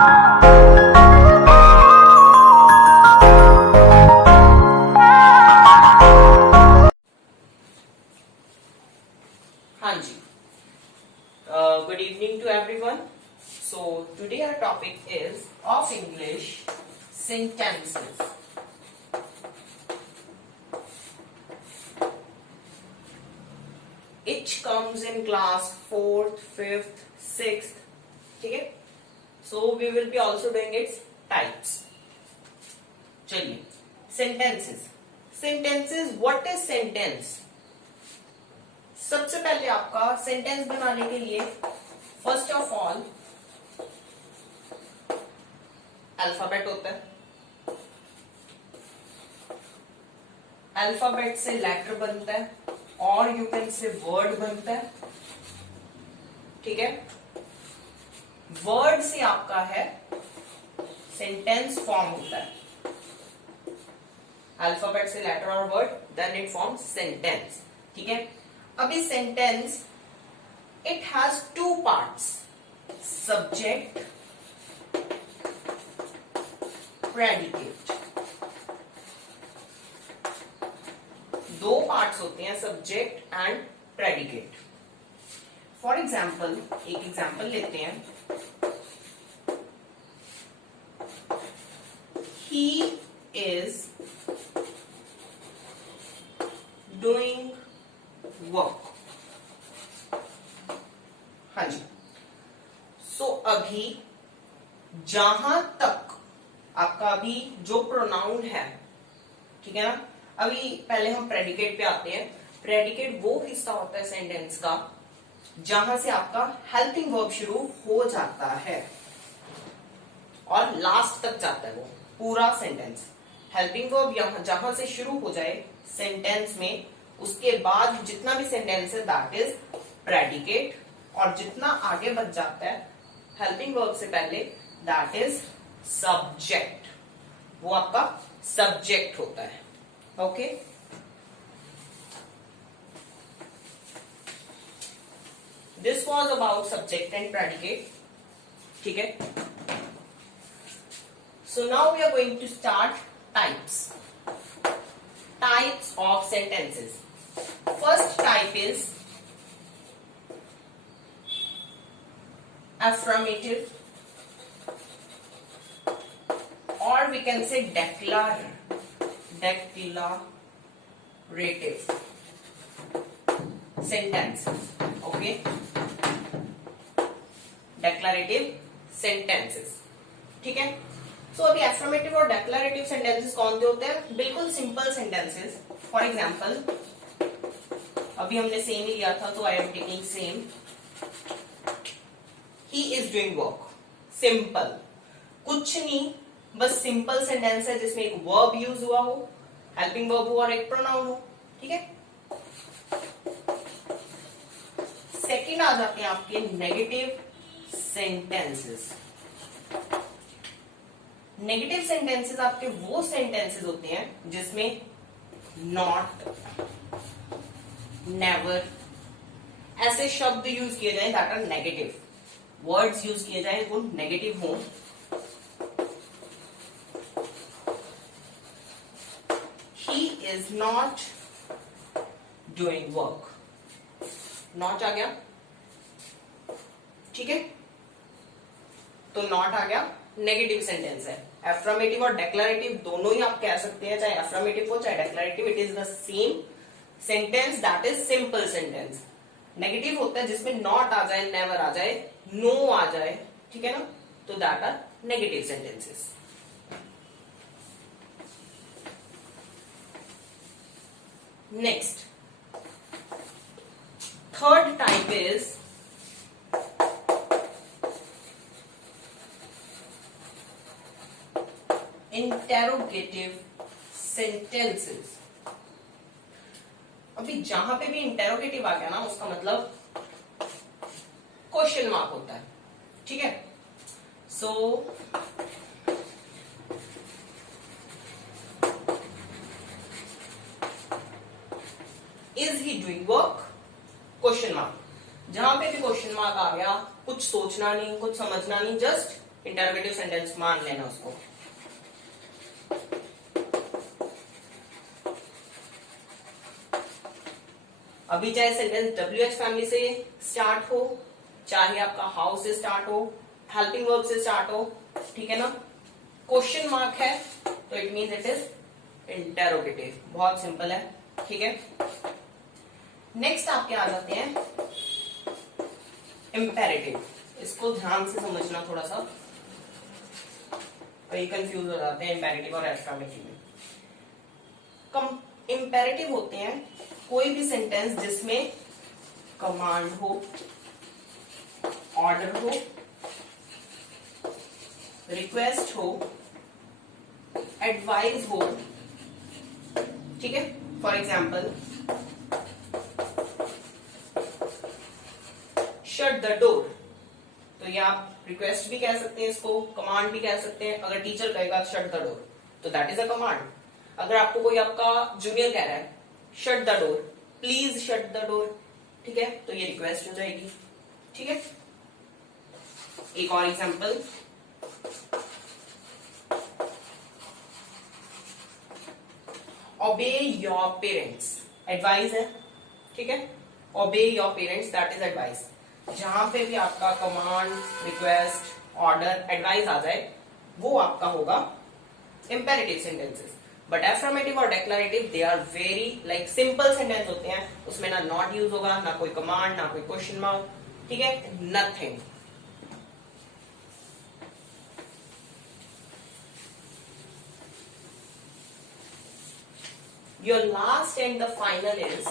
हाँ जी, good evening to everyone. So today our topic is of English sentences. It comes in class 4th, 5th, 6th. ठीक है? So we will be also doing its types. चलिए, sentences. Sentences. What is sentence? सबसे पहले आपका sentence बनाने के लिए first of all alphabet होता है, अल्फाबेट से लेटर बनता है और यू कैन से वर्ड बनता है. ठीक है, वर्ड से आपका है सेंटेंस फॉर्म होता है. अल्फाबेट से लेटर और word, then it form sentence. ठीक है, अभी sentence it has two parts, subject, predicate. दो पार्ट्स होते हैं, subject and predicate. For example, एक एग्जाम्पल लेते हैं. He is doing work. हाँ जी. सो अभी जहां तक आपका अभी जो प्रोनाउन है, ठीक है ना, अभी पहले हम प्रेडिकेट पे आते हैं. प्रेडिकेट वो हिस्सा होता है सेंटेंस का जहां से आपका हेल्पिंग वर्ब शुरू हो जाता है और लास्ट तक जाता है वो पूरा सेंटेंस. हेल्पिंग वर्ब यहां जहां से शुरू हो जाए सेंटेंस में, उसके बाद जितना भी सेंटेंस है दैट इज प्रेडिकेट, और जितना आगे बढ़ जाता है हेल्पिंग वर्ब से पहले दैट इज सब्जेक्ट. वो आपका सब्जेक्ट होता है. Okay, this was about subject and predicate. ठीक है, so now we are going to start types of sentences. First type is affirmative, or we can say declarative sentences. Okay, declarative sentences. ठीक है, सो अभी affirmative और declarative sentences कौन से होते हैं? बिल्कुल सिंपल सेंटेंसेस. फॉर एग्जाम्पल, अभी हमने सेम ही लिया था तो I am taking same. He is doing work. Simple, कुछ नहीं, बस सिंपल सेंटेंस है जिसमें एक वर्ब यूज हुआ हो, हेल्पिंग वर्ब हो और एक प्रोनाउन हो. ठीक है, सेकंड आ जाते हैं आपके नेगेटिव सेंटेंसेस. नेगेटिव सेंटेंसेस आपके वो सेंटेंसेस होते हैं जिसमें नॉट, नेवर ऐसे शब्द यूज किए जाए that are negative. Words use किए जाए वो नेगेटिव हो. He is not doing work. Not आ गया. ठीक है, तो नॉट आ गया, नेगेटिव सेंटेंस है. एफर्मेटिव और डेक्लरेटिव दोनों ही आप कह सकते हैं, चाहे एफर्मेटिव हो चाहे declarative, it is the same sentence, that is simple sentence. Negative होता है जिसमें नॉट आ जाए, नेवर आ जाए, नो आ जाए. ठीक है ना, तो that are negative sentences. Next, third type is interrogative sentences. अभी जहां पे भी इंटेरोगेटिव आ गया ना, उसका मतलब क्वेश्चन मार्क होता है. ठीक है, so is he doing work, question mark. जहां पे भी क्वेश्चन मार्क आ गया, कुछ सोचना नहीं, कुछ समझना नहीं, जस्ट इंटरोगेटिव सेंटेंस मान लेना उसको। अभी चाहे सेंटेंस WH फैमिली से स्टार्ट हो, चाहे आपका हाउस से स्टार्ट हो, हेल्पिंग वर्ब से स्टार्ट हो, ठीक है ना, क्वेश्चन मार्क है तो it means it is interrogative. बहुत सिंपल है, ठीक है। नेक्स्ट आपके आ जाते हैं इंपेरेटिव। इसको ध्यान से समझना थोड़ा सा, कई कंफ्यूज हो जाते हैं इंपेरेटिव और एफर्मेटिव में। इंपेरेटिव होते हैं कोई भी सेंटेंस जिसमें कमांड हो, ऑर्डर हो, रिक्वेस्ट हो, एडवाइस हो, ठीक है। For example shut the door, तो ये आप रिक्वेस्ट भी कह सकते हैं, इसको कमांड भी कह सकते हैं। अगर टीचर कहेगा शट द डोर तो दैट इज अ कमांड। अगर आपको कोई आपका जूनियर कह रहा है shut the door, please shut the door, ठीक है, तो ये रिक्वेस्ट हो जाएगी, ठीक है। एक और एग्जांपल, ओबे योर पेरेंट्स, एडवाइस है, ठीक है। Obey your parents that is advice. जहां पे भी आपका कमांड, रिक्वेस्ट, ऑर्डर, एडवाइस आ जाए वो आपका होगा इंपेरेटिव सेंटेंसेस। बट एफर्मेटिव और declarative they are very like simple sentence होते हैं, उसमें ना नॉट यूज होगा, ना कोई कमांड, ना कोई क्वेश्चन मार्क, ठीक है, nothing. Your last and the final is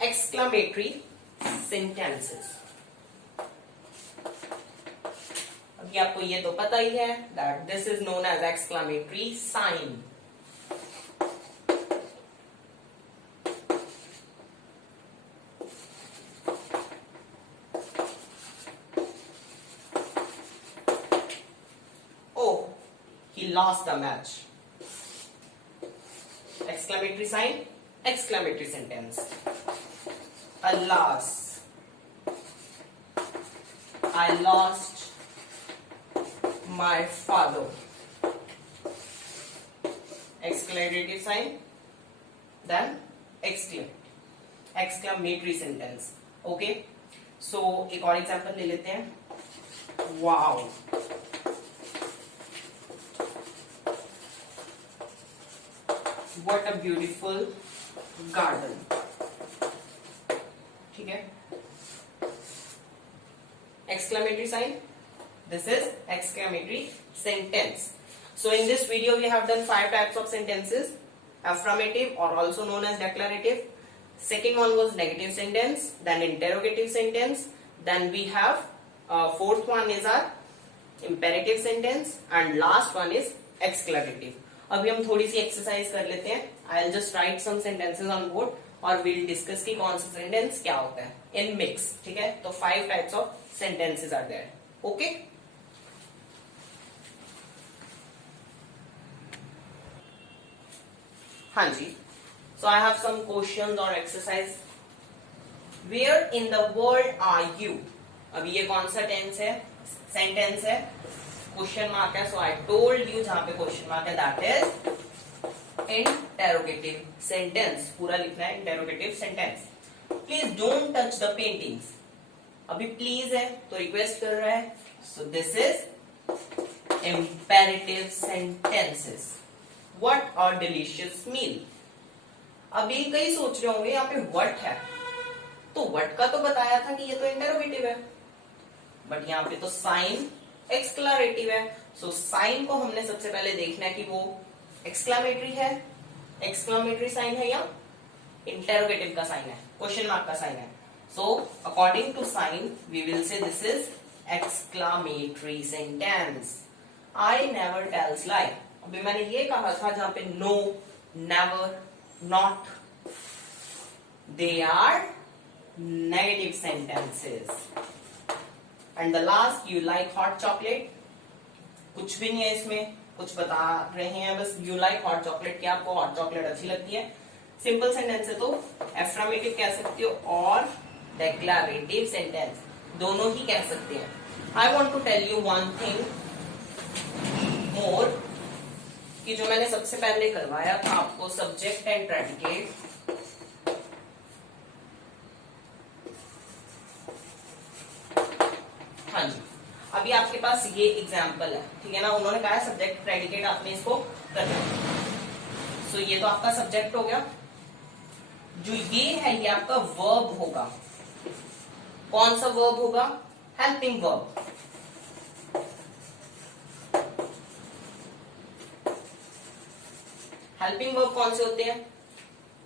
exclamatory sentences. अभी आपको ये तो पता ही है that this is known as exclamatory sign. He lost the match. Exclamatory sign, exclamatory sentence. Alas, I lost my father. Exclamatory sign, then exclamatory sentence. Okay, so एक और example ले लेते हैं. Wow. What a beautiful garden. ठीक है, exclamatory sign, this is exclamatory sentence. So in this video we have done 5 types of sentences. Affirmative or also known as declarative. Second one was negative sentence, then interrogative sentence, then we have fourth one is our imperative sentence and last one is exclamative. अभी हम थोड़ी सी exercise कर लेते हैं. I will just write some sentences on board और will discuss की कौन सा सेंटेंस क्या होता है इन मिक्स, ठीक है. तो 5 types of sentences are there. Okay, हाँ जी. So I have some questions और exercise. Where in the world are you. अभी ये कौन सा टेंस है, सेंटेंस है, क्वेश्चन मार्क है. सो आई टोल्ड यू जहां पे क्वेश्चन मार्क है दैट इज इंटेरोगेटिव सेंटेंस. पूरा लिखना है interrogative sentence. Please don't touch the paintings. अभी प्लीज है तो रिक्वेस्ट कर रहा है. So this is imperative sentences. What a delicious meal. अभी कई सोच रहे होंगे यहाँ पे व्हाट है, तो व्हाट का तो बताया था कि ये तो इंटेरोगेटिव है, बट यहाँ पे तो साइन एक्सक्लामेटिव है. सो साइन को हमने सबसे पहले देखना है कि वो एक्सक्लामेटरी है, एक्सक्लामेटरी साइन है या इंटेरोगेटिव का साइन है, क्वेश्चन मार्क का साइन है. So according to sign we will say this is exclamatory sentence. I never tells lie. अभी मैंने ये कहा था जहां पे no, never, not, they are negative sentences. And the last, you like hot chocolate. कुछ भी नहीं है इसमें, कुछ बता रहे हैं बस. यू लाइक हॉट चॉकलेट, क्या आपको हॉट चॉकलेट अच्छी लगती है. सिंपल सेंटेंस है तो एफ्रामेटिव कह सकते हो और डिक्लेरेटिव सेंटेंस दोनों ही कह सकते हैं। I want to tell you one thing more कि जो मैंने सबसे पहले करवाया था आपको सब्जेक्ट एंड प्रेडिकेट, हाँ जी, अभी आपके पास ये एग्जाम्पल है, ठीक है ना। उन्होंने कहा है सब्जेक्ट प्रेडिकेट आपने इसको करना है। सो ये तो आपका सब्जेक्ट हो गया। जो ये है ये आपका वर्ब होगा। कौन सा वर्ब होगा? Helping verb. हेल्पिंग वर्ब कौन से होते हैं?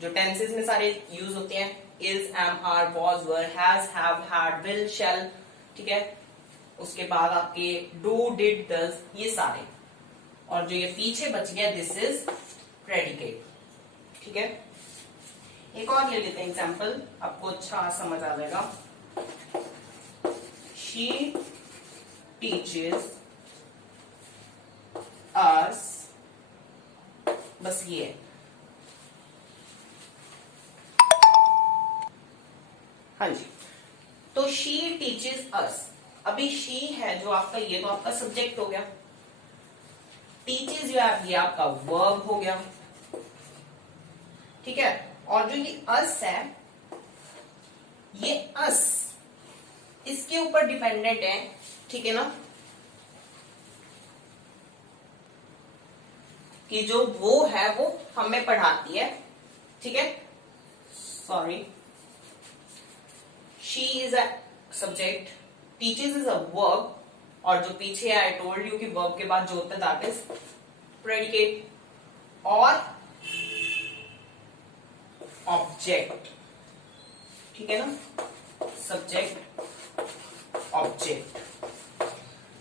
जो टेंसेस में सारे यूज होते हैं, is, am, are, was, were, has, have, had, will, shall, ठीक है। उसके बाद आपके डू, डिड, डज, ये सारे। और जो ये पीछे बच गया दिस इज प्रेडिकेट, ठीक है। एक और ले लेते हैं एग्जाम्पल, आपको अच्छा समझ आ जाएगा। शी टीचेस अस, बस ये है। हाँ जी, तो शी टीचेस अस। अभी शी है जो आपका, ये तो आपका सब्जेक्ट हो गया। टीचेस जो है ये आपका वर्ब हो गया, ठीक है। और जो ये अस है, ये अस इसके ऊपर डिपेंडेंट है, ठीक है ना, कि जो वो है वो हमें पढ़ाती है, ठीक है। Sorry, she is a subject, teachers is a verb, और जो पीछे आई टोल्ड यू कि वर्ब के बाद जो होता है दैट इज प्रेडिकेट और ऑब्जेक्ट, ठीक है ना, सब्जेक्ट ऑब्जेक्ट।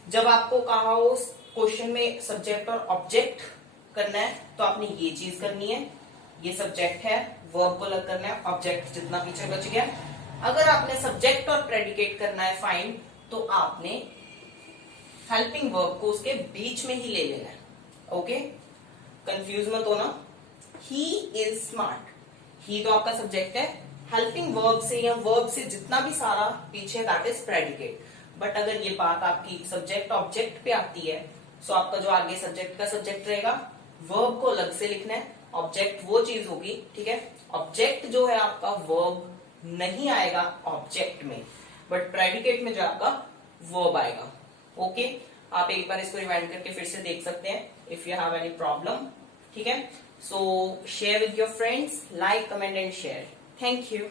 जब आपको कहा हो क्वेश्चन में सब्जेक्ट और ऑब्जेक्ट करना है तो आपने ये चीज करनी है, ये सब्जेक्ट है, वर्ब को अलग करना है, ऑब्जेक्ट जितना पीछे बच गया। अगर आपने सब्जेक्ट और प्रेडिकेट करना है फाइन, तो आपने हेल्पिंग वर्ब को उसके बीच में ही ले लेना है। ओके, कंफ्यूज मत होना। ही इज स्मार्ट, ही तो आपका सब्जेक्ट है, हेल्पिंग वर्ब से या वर्ब से जितना भी सारा पीछे दैट इज प्रेडिकेट। बट अगर ये बात आपकी सब्जेक्ट ऑब्जेक्ट पे आती है, सो आपका जो आगे सब्जेक्ट का सब्जेक्ट रहेगा, वर्ब को अलग से लिखना है, ऑब्जेक्ट वो चीज होगी, ठीक है। ऑब्जेक्ट जो है आपका वर्ब नहीं आएगा ऑब्जेक्ट में, बट प्रेडिकेट में जो आपका वर्ब आएगा। ओके, आप एक बार इसको रिवाइंड करके फिर से देख सकते हैं if you have any problem, ठीक है। सो share with your friends, like, comment and share. Thank you.